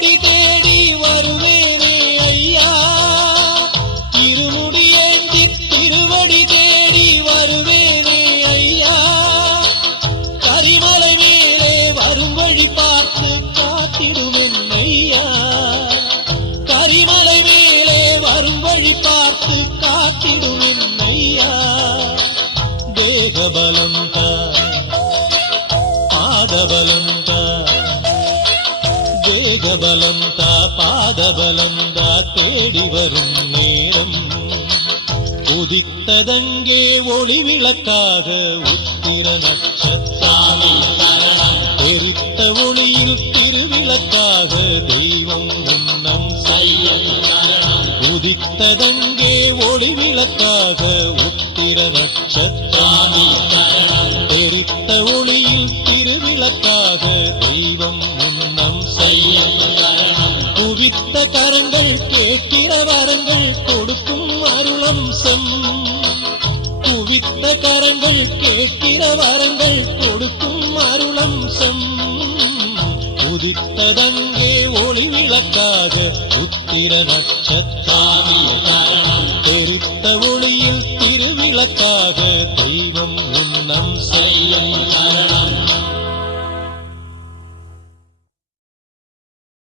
திருவடி தேடி வருவேனே ஐயா, இருமுடியேந்தி திருவடி தேடி வருவேனே ஐயா, கரிமலை மேலே வரும் வழி பார்த்து காத்திடுவேன் ஐயா, கரிமலை மேலே வரும் வழி பார்த்து காத்திடுவேன் ஐயா. தேகபலம் தா, பாதபலம் தா, தேகபலம் தா, பாதபலம் தா, தேடி வரும் நேரம் உதித்ததங்கே ஒளி விளக்காக உத்திர நட்சத்திரம், எரித்த ஒளியில் திருவிளக்காக தெய்வம் முன்னம் செல்லும். உதித்ததங்கே ஒளி விளக்காக உத்திர நட்சத்திரம், எரித்த ஒளியில் திருவிளக்காக தெய்வம் முன்னம் செல்லும். குவித்த கரங்கள் கேட்கிற வரங்கள் கொடுக்கும் அருளம்சம், குவித்த கரங்கள் கேட்கிற வரங்கள் கொடுக்கும் அருளம்சம். உதித்ததங்கே ஒளி விளக்காக உத்திர நட்சத்திரம், தெரித்த ஒளியில் திருவிளக்காக தெய்வம் முன்னம் செல்லும்.